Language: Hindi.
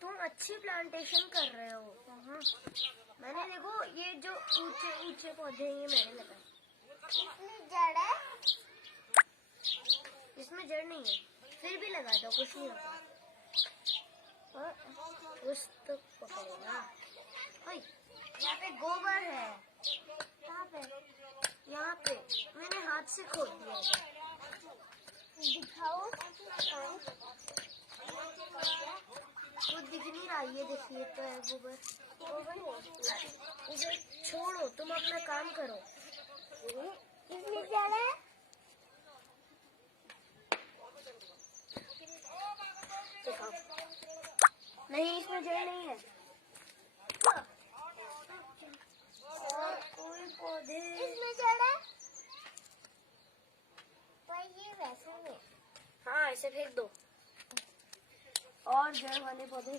तुम अच्छी प्लांटेशन कर रहे हो। मैंने देखो ये जो ऊंचे ऊंचे पौधे हैं ये मैंने लगाए। इसमें जड़ है? इसमें जड़ नहीं है, फिर भी लगा दो, कुछ नहीं होता। कुछ तो पकड़ेगा। यहाँ पे गोबर है। कहाँ पे? यहाँ पे मैंने हाथ से खोद दिया था। दिखाओ। वो दिख नहीं रहा, ये देखिए तो है गोबर। इसे छोड़ो, तुम अपना काम करो। इसमें जड़ है? दिखाओ। नहीं, इसमें जड़ नहीं है। और कोई पौधे इसमें जड़ है? पर ये वैसे में। हाँ, ऐसे फेंक दो। और जड़ वाले पौधे